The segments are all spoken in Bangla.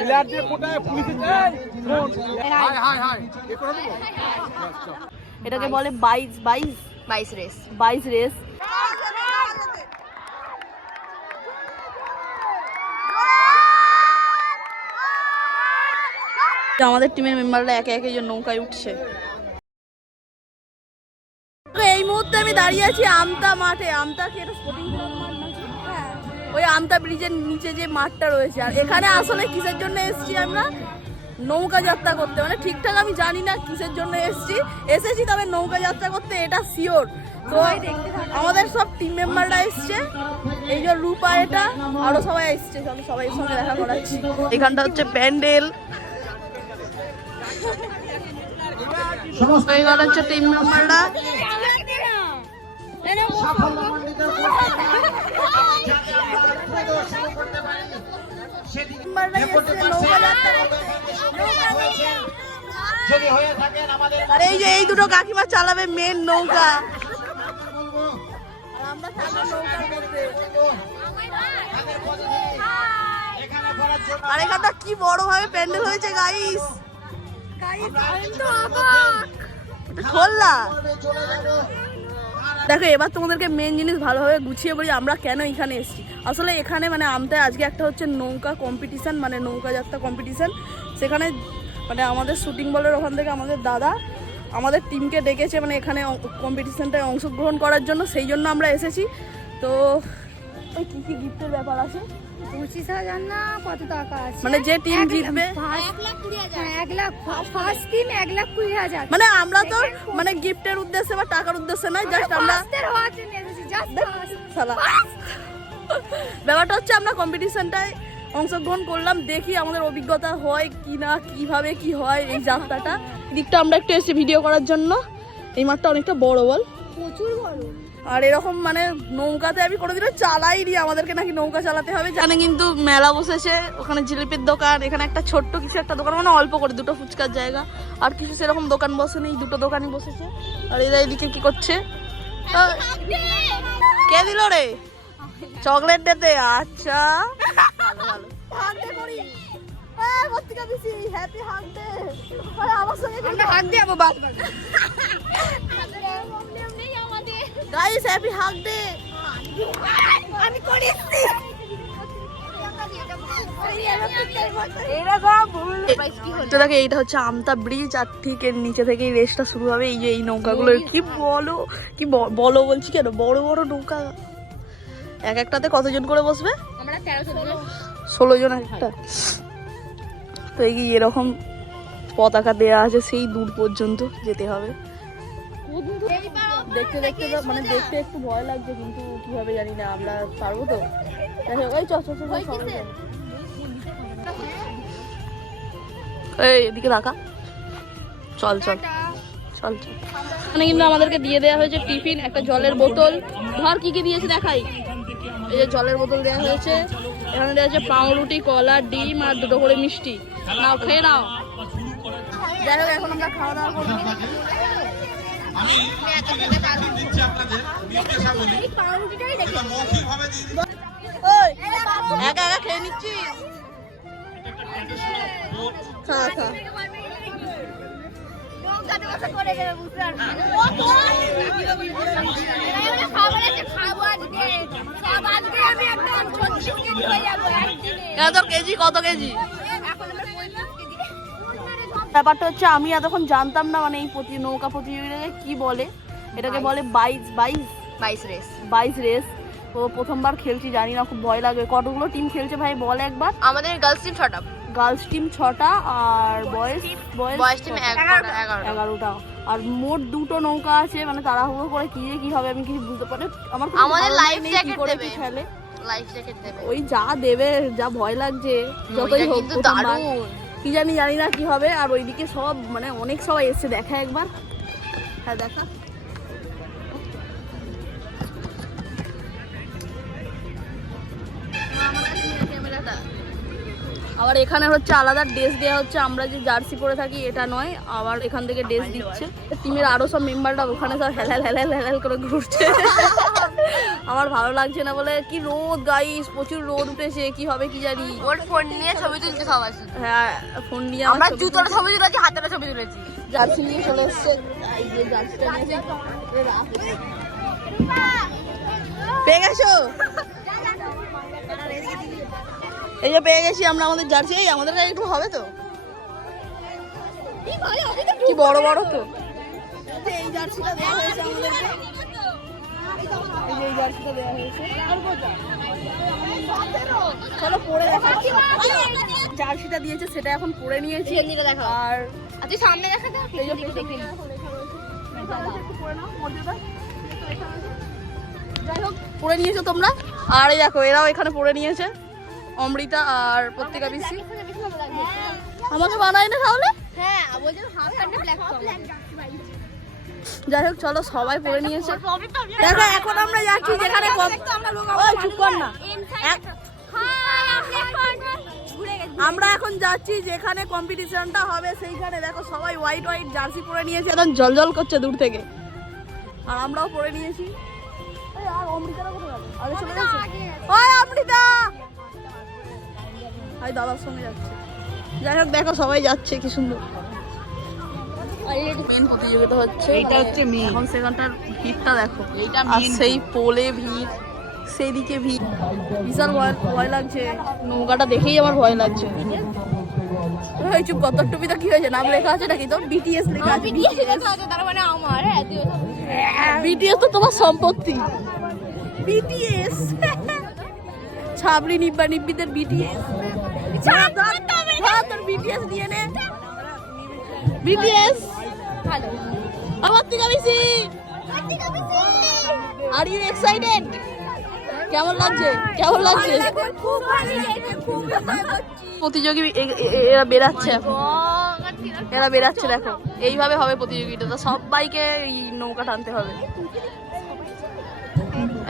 প্লেয়ার দিয়ে কোটায় পুলিশে হাই হাই হাই। এ করে দেবো এটাকে বলে বাইশ বাইশ। বাইশ রেস। বাইশ রেস। আমাদের টিমের মেম্বাররা একে একে যে নৌকায় উঠছে। তো এই মুহূর্তে আমি দাঁড়িয়ে আছি আমতা মাঠে। আমতা কি এটা স্পোর্টিং নাকি? ওই আমতা ব্রিজের নিচে যে মাঠটা রয়েছে। আর এখানে আসলে কিসের জন্য এসেছি আমরা? নৌকা যাত্রা করতে। মানে ঠিকঠাক আমি জানি না কিসের জন্য এসেছি। এসেছি তবে নৌকা যাত্রা করতে এটা শিওর তো আমাদের সব টিম মেম্বাররা এসছে। এই যে রূপা এটা আরও সবাই এসছে। চলো সবাই সঙ্গে দেখা করাচ্ছি। এখানটা হচ্ছে প্যান্ডেল। এখানে হচ্ছে টিম মেম্বাররা মেম্বাররা এসছে নৌকা যাত্রা করতে। যদি থাকেন আমাদের আর এই যে এই দুটো কাকিমা চালাবে মেন নৌকা। আর আমরা থাকব নৌকার মধ্যে এখানে করার জন্য আর এখানটা কি বড় ভাবে প্যান্ডেল হয়েছে গাইস খোল্লা দেখো, এবার তোমাদেরকে মেন জিনিস ভালোভাবে গুছিয়ে বলি, আমরা কেন এখানে এসেছি? আসলে এখানে মানে আমতায় আজকে একটা হচ্ছে নৌকা কম্পিটিশান মানে নৌকা যাত্রা কম্পিটিশান সেখানে মানে আমাদের শুটিং বলের ওখান থেকে আমাদের দাদা আমাদের টিমকে ডেকেছে মানে এখানে কম্পিটিশানটায় অংশগ্রহণ করার জন্য, সেই জন্য আমরা এসেছি। তো কী কী গিফটের ব্যাপার আছে? পঁচিশ হাজার না কত টাকা আছে? মানে যে টিম এক লাখ- জিতবে? ফার্স্ট- হ্যাঁ, এক লাখ ফার্স্ট টিম এক লাখ কুড়ি হাজার। মানে আমরা তো মানে গিফটের উদ্দেশ্যে বা টাকার উদ্দেশ্যে নয় জাস্ট আমরা জাস্ট শালা। ব্যাপারটা হচ্ছে আমরা কম্পিটিশনটায় অংশগ্রহণ করলাম দেখি আমাদের অভিজ্ঞতা হয় কি না কীভাবে কি হয় এই যাত্রাটা। দিকটা আমরা একটু এসে ভিডিও করার জন্য। এই মাঠটা অনেকটা বড় বল। প্রচুর বড়। আর এরকম মানে নৌকাতে আমি কোনোদিনও চালাইনি আমাদেরকে নাকি নৌকা চালাতে হবে। জানে কিন্তু মেলা বসেছে ওখানে জিলিপির দোকান এখানে একটা ছোট্ট কিছু একটা দোকান মানে অল্প করে দুটো ফুচকার জায়গা। আর কিছু সেরকম দোকান বসেনি দুটো দোকানই বসেছে। আর এরা এদিকে কি করছে? কে দিল রে? চকলেট ডেতে আচ্ছা। ভালো ভালো হাগডে করি হ্যাঁ ভর্তিকা দিছি হ্যাপি হাগডে আমার সঙ্গে গাইস হ্যাপি হাগডে আমি করেছি। তো দেখো এইটা হচ্ছে আমতা ব্রিজ আর ঠিক এর নিচে থেকে এই রেসটা শুরু হবে। এই যে এই নৌকাগুলো কি বলো? কি ব- বলো বলছি কেন? বড় বড় নৌকা। এক একটাতে কতজন করে বসবে? আমরা ষোলো জন একটা। তো এই এরকম পতাকা দেয়া আছে সেই দূর পর্যন্ত যেতে হবে। দেখতে দেখতে মানে দেখতে একটু ভয় লাগছে কিন্তু কীভাবে জানি না আমরা পারব তো। এই চল। এই এদিকে রাখা। চল চল। চল চল। এখানে কিন্তু আমাদেরকে দিয়ে দেওয়া হয়েছে টিফিন একটা জলের বোতল। ধর কি কি দিয়েছে দেখাই। এই যে জলের বোতল দেওয়া হয়েছে। এখানে দেওয়া হয়েছে পাউরুটি কলা ডিম আর দুটো করে মিষ্টি। নাও খেয়ে নাও। যাই হোক এখন আমরা খাওয়া দাওয়া করব। ওই, একা একা খেয়ে খা তোর কেজি কত কেজি? ব্যাপারটা হচ্ছে আমি এতক্ষণ জানতাম না মানে এই প্রতি নৌকা প্রতিযোগিতাকে কি বলে? এটাকে বলে বাইশ বাইশ বাইশ রেস। বাইশ রেস। তো প্রথমবার খেলছি জানি না খুব ভয় লাগবে কতগুলো টিম খেলছে ভাই বলে একবার? আমাদের গার্লস টিম ছটা। গার্লস টিম ছটা আর বয়েজ বয়েজ টিম এগারোটা আর মোট দুটো নৌকা আছে মানে তাড়াহুড়ো করে কি যে কি হবে আমি কিছু বুঝতে পারি আমার আমাদের কি jacket করে দেবে। কি খেলে। লাইফ জ্যাকেট দেবে। ওই যা দেবে যা ভয় লাগছে যতই হোক। দারুণ। কি জানি জানি না কি হবে, আর ওইদিকে সব মানে অনেক সবাই এসছে, দেখা একবার। হ্যাঁ দেখা। আবার এখানে হচ্ছে আলাদা ড্রেস দেওয়া হচ্ছে, আমরা যে জার্সি পরে থাকি এটা নয়, আবার এখান থেকে ড্রেস দিচ্ছে। টিমের আরও সব মেম্বাররা ওখানে সব হেলাল হেলাল হেলাল করে ঘুরছে। আমার ভালো লাগছে না বলে কি রোদ গাইস প্রচুর রোদ উঠেছে কি হবে কি জানি? ওর ফোন নিয়ে ছবি তুলছে সবাই হ্যাঁ ফোন নিয়ে আমরা জুতোর ছবি তুলেছি হাতের ছবি তুলেছি। জার্সি নিয়ে চলে এসছে। পেয়ে গেছো? এই যে পেয়ে গেছি আমরা আমাদের জার্সি এই আমাদের একটু হবে তো? কি বড় বড় তো? এই জার্সিটা দেওয়া হয়েছে আমাদেরকে। এই যে এই জার্সিটা দেওয়া হয়েছে। চলো পরে দেখাচ্ছি জার্সিটা দিয়েছে সেটা এখন পরে নিয়েছি। আর তুই সামনে দেখা এই যে পরে যাই হোক পড়ে নিয়েছো তোমরা? আর এই দেখো এরাও এখানে পড়ে নিয়েছে। অমৃতা আর পত্রিকা বিসি আমাকে বানায় না তাহলে? হ্যাঁ বলছি হাফ প্যান্টে ব্ল্যাক যাই হোক চলো সবাই পড়ে নিয়েছে। দেখো এখন আমরা যাচ্ছি যেখানে ওই, চুপ কর না। আমরা এখন যাচ্ছি যেখানে কম্পিটিশনটা হবে সেইখানে। দেখো সবাই হোয়াইট হোয়াইট জার্সি পরে নিয়েছে একদম জলজল করছে দূর থেকে। আর আমরাও পরে নিয়েছি। এই, আর অমৃতারা কোথায় আগে চলে গেছে? ওই অমৃতা! ভাই দাদার সঙ্গে যাচ্ছে। যাই হোক দেখো সবাই যাচ্ছে কি সুন্দর। মেন প্রতিযোগিতা হচ্ছে। এইটা হচ্ছে মেন এখন সেখানটার ভিড়টা দেখো। আর সেই পোলে ভিড় সেইদিকে ভিড়। বিশাল ভয় ভয় লাগছে। নৌকাটা দেখেই আমার ভয় লাগছে। ওই চুপ কত টুপিটা কি হয়েছে? নাম লেখা আছে নাকি বিটিএস লেখা আছে তার মানে আমার হ্যাঁ বিটিএস তো তোমার সম্পত্তি। বিটিএস ছাবড়ি নিব্বা নিব্বিদের বিটিএস তোর বিটিএস নিয়ে নে বিটিএস ভালো। থেকে বেশি আর ইউ এক্সাইটেড কেমন লাগছে? কেমন লাগছে? প্রতিযোগী এরা বেরাচ্ছে এখন এরা বেরাচ্ছে দেখো। এইভাবে হবে প্রতিযোগিতাটা সবাইকে এই নৌকা টানতে হবে।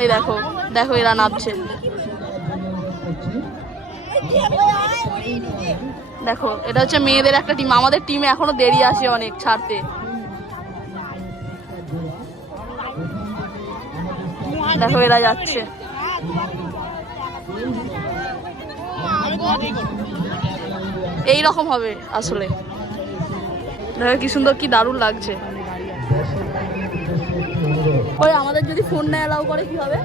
এই দেখো দেখো এরা নামছে। দেখো, এটা হচ্ছে মেয়েদের একটা টিম আমাদের টিমে এখনও দেরি আছে অনেক ছাড়তে। দেখো এরা যাচ্ছে। এই রকম হবে আসলে। দেখো কি সুন্দর, কি দারুণ লাগছে। ওই আমাদের যদি ফোন না অ্যালাউ করে, কি হবে?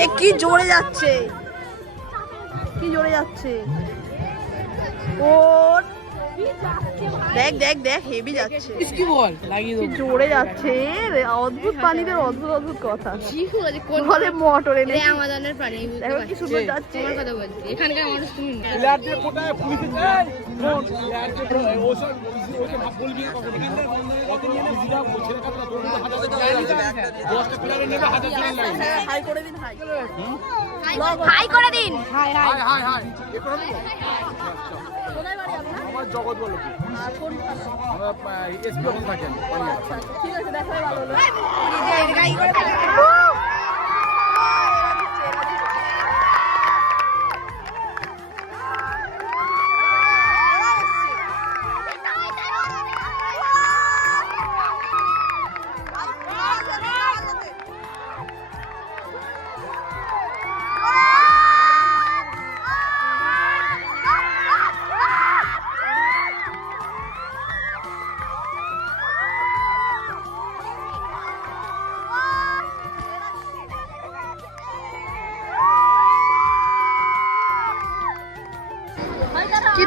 এ, কি জোরে যাচ্ছে। কি জোরে যাচ্ছে। ও দেখ দেখ দেখ হেভি যাচ্ছে। কি বল লাগিয়ে দাও জোরে যাচ্ছে রে, অদ্ভুত প্রাণীদের অদ্ভুত অদ্ভুত কথা। বলে মোটর এনে আমাজনের প্রাণী দেখো কি সুন্দর যাচ্ছে। তোমার কথা বলছি। এখানকার মানুষ তুমি পুলিশে যায় হাই করে দিন। হাই করে দিন বাড়ি আপনার আমার জগৎ বলো আমরা এসপি ওখানে থাকেন আচ্ছা আচ্ছা, ঠিক আছে দেখাই ভালো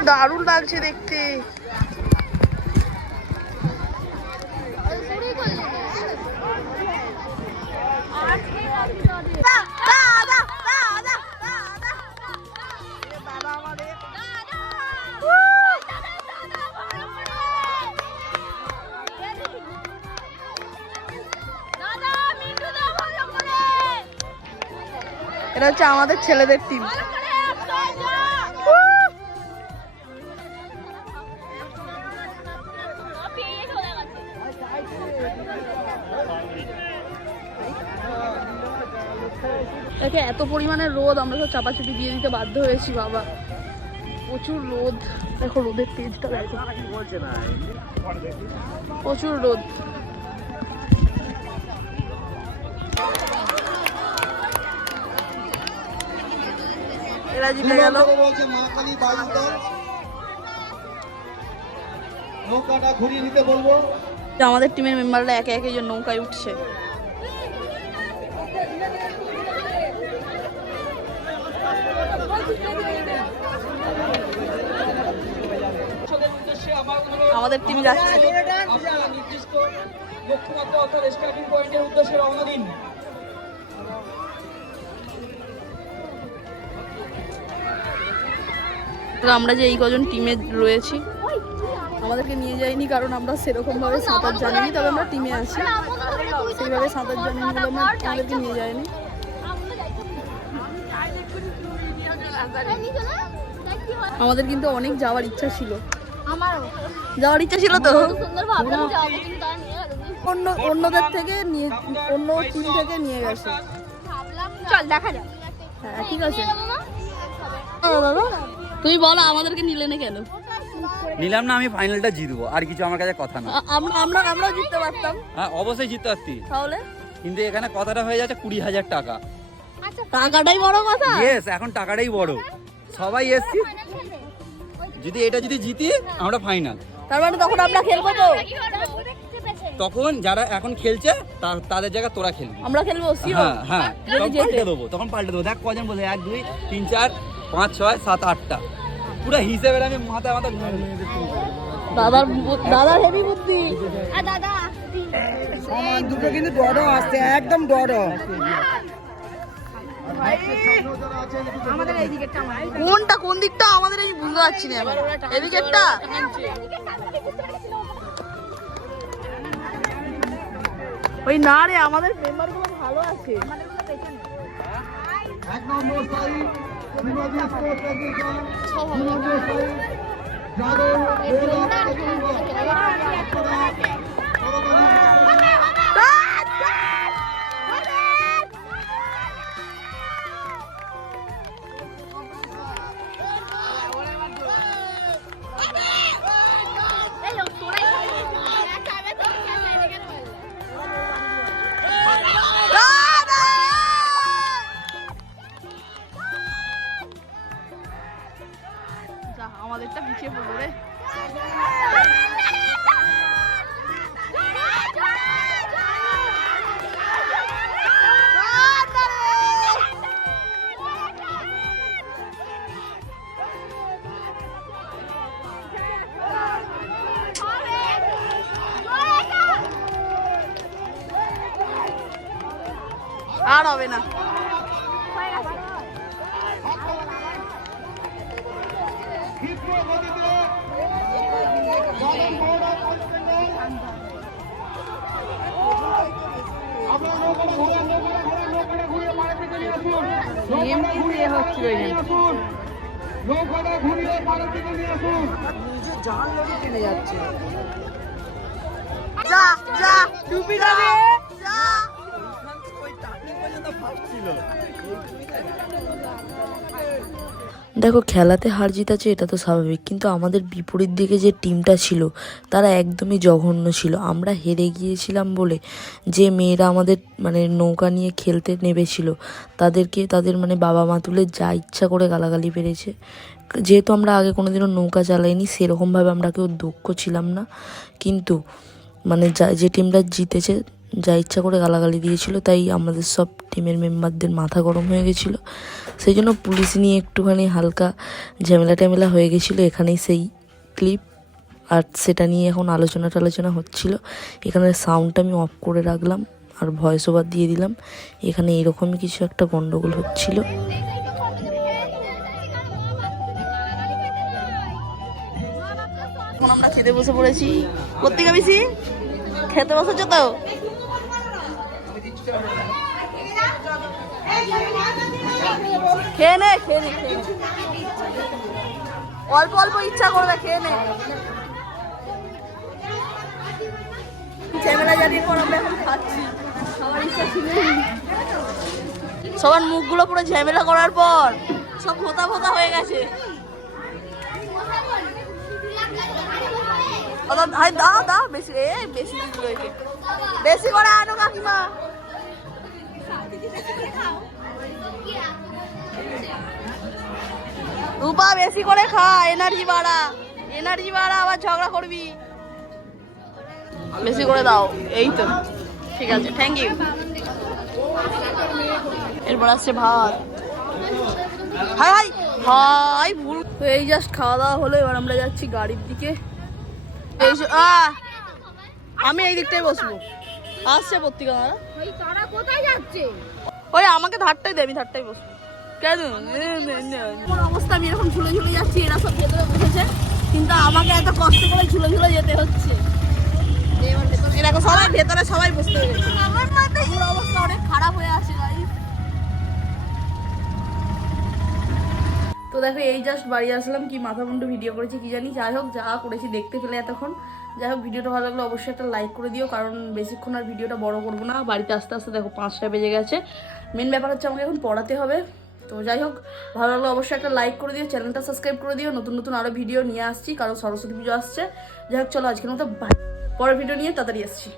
দারুণ লাগছে দেখতে এটা হচ্ছে আমাদের ছেলেদের টিম দেখে এত পরিমাণে রোদ আমরা সব চাপাচুপি দিয়ে দিতে বাধ্য হয়েছি বাবা। প্রচুর রোদ। দেখো রোদের তেজটা দেখো। প্রচুর রোদ। এরা জিতে গেল। আমাদের টিমের মেম্বাররা একে একে যে নৌকায় উঠছে। আমাদের টিম যাচ্ছে। আমরা যে এই কজন টিমে রয়েছি, আমাদেরকে নিয়ে যায়নি কারণ আমরা সেরকম ভাবে সাঁতার জানিনি, তবে আমরা টিমে আছি। সেইভাবে সাঁতার জানিনি বলে আমাদেরকে নিয়ে যায়নি। আমাদের কিন্তু অনেক যাওয়ার ইচ্ছা ছিল। আমারও। যাওয়ার ইচ্ছা ছিল তো। অন্য অন্যদের থেকে নিয়ে অন্য টিম থেকে নিয়ে গেছে। চল দেখা যাক। হ্যাঁ ঠিক আছে। তুমি বলো আমাদেরকে নিলে না কেন? নিলাম না আমি ফাইনালটা জিতবো। আর কিছু আমার কাছে কথা না। আমরা আমরা আমরাও জিততে পারতাম। হ্যাঁ অবশ্যই জিততে পারতি। তাহলে? কিন্তু এখানে কথাটা হয়ে যাচ্ছে কুড়ি হাজার টাকা। টাকাটাই বড় কথা। ইয়েস এখন টাকাটাই বড়। সবাই এসছি। যদি এটা যদি জিতি আমরা ফাইনাল তার মানে তখন আমরা খেলব তো? তখন যারা এখন খেলছে তা- তাদের জায়গা তোরা খেলবি। আমরা খেলব হ্যাঁ হ্যাঁ। তখন পাল্টে দেবো তখন পাল্টে দেবো। দেখ কজন বলে এক দুই তিন চার পাঁচ ছয় সাত আটটা। পুরো হিসেবের আমি মাথা মাথা ঘুরে দাদার দাদার হেভি বুদ্ধি। দাদা দুটো কিন্তু ডর আসছে একদম ডর কোনটা কোন দিকটা আমাদের আমি বুঝতে পারছি না এদিকেরটা ওই না রে আমাদের মেম্বারগুলো ভালো আছে এক নম্বর সাইড শিবাজি স্পোর্টস অ্যাসোসিয়েশন দু নম্বর সাইড যাদব হবে না। নৌকাটা ঘুরিয়ে পাড়ের দিকে নিয়ে আসুন যা যা টুপি যাবে। দেখো, খেলাতে হার জিত আছে এটা তো স্বাভাবিক, কিন্তু আমাদের বিপরীত দিকে যে টিমটা ছিল, তারা একদমই জঘন্য ছিল। আমরা হেরে গিয়েছিলাম বলে যে মেয়েরা আমাদের মানে নৌকা নিয়ে খেলতে নেবেছিল তাদেরকে, তাদের মানে বাবা মা তুলে যা ইচ্ছা করে গালাগালি পেরেছে। যেহেতু আমরা আগে কোনোদিনও নৌকা চালাইনি, সেরকমভাবে আমরা কেউ দক্ষ ছিলাম না। কিন্তু মানে যা, যে টিমটা জিতেছে যা ইচ্ছা করে গালাগালি দিয়েছিল, তাই আমাদের সব টিমের মেম্বারদের মাথা গরম হয়ে গেছিল। সেই জন্য পুলিশ নিয়ে একটুখানি হালকা ঝামেলা টামেলা হয়ে গেছিল। এখানেই সেই ক্লিপ আর সেটা নিয়ে এখন আলোচনা টালোচনা হচ্ছিল। এখানে সাউন্ডটা আমি অফ করে রাখলাম আর ভয়েস ওভার দিয়ে দিলাম। এখানে এরকমই কিছু একটা গন্ডগোল হচ্ছিল। আমরা খেতে বসে পড়েছি। খেতে বসেছো তো? খেয়ে নে খেয়ে নে, খেয়ে। অল্প অল্প ইচ্ছা করবে, খেয়ে নে। ঝামেলা জানির পর আমরা এখন খাচ্ছি। খাওয়ার ইচ্ছা ছিল। সবার মুখগুলো পুরো ঝামেলা করার পর সব ভোতা ভোতা হয়ে গেছে। দাও দাও বেশি, এ, বেশি বেশি করে আনো কাকিমা। রূপা বেশি করে খা এনার্জি বাড়া এনার্জি বাড়া আবার ঝগড়া করবি। বেশি করে দাও এই তো ঠিক আছে থ্যাংক ইউ এরপর আসছে ভাত। হাই হাই হাই ভুল। তো এই জাস্ট খাওয়া দাওয়া হলো এবার আমরা যাচ্ছি গাড়ির দিকে। এই আমি এই দিকটাই বসবো। আসছে পত্রিকা ওই ওই আমাকে ধারটাই দে আমি ধারটাই বসবো। কেন? অবস্থা? আমি এরকম ঝুলে ঝুলে যাচ্ছি এরা সব ভেতরে বসেছে। কিন্তু আমাকে এত কষ্ট করে ঝুলে ঝুলে যেতে হচ্ছে। সবাই ভেতরে সবাই বসতে পেরেছে আমার মাথায় অবস্থা অনেক খারাপ হয়ে তো দেখো এই জাস্ট বাড়ি আসলাম কি মাথা মুন্ডু ভিডিও করেছি কি জানি। যাই হোক যা করেছি দেখতে পেলে এতক্ষণ। যাই হোক ভিডিওটা ভালো লাগলে অবশ্যই একটা লাইক করে দিও কারণ বেশিক্ষণ আর ভিডিওটা বড় করব না। বাড়িতে আস্তে আস্তে দেখো পাঁচটা বেজে গেছে। মেন ব্যাপার হচ্ছে আমাকে এখন পড়াতে হবে। তো যাই হোক, ভালো লাগলে অবশ্যই একটা লাইক করে দিও চ্যানেলটা সাবস্ক্রাইব করে দিও, নতুন নতুন আরও ভিডিও নিয়ে আসছি, কারণ সরস্বতী পুজো আসছে। যাই হোক, চলো আজকের মতো পরের ভিডিও নিয়ে তাড়াতাড়ি আসছি।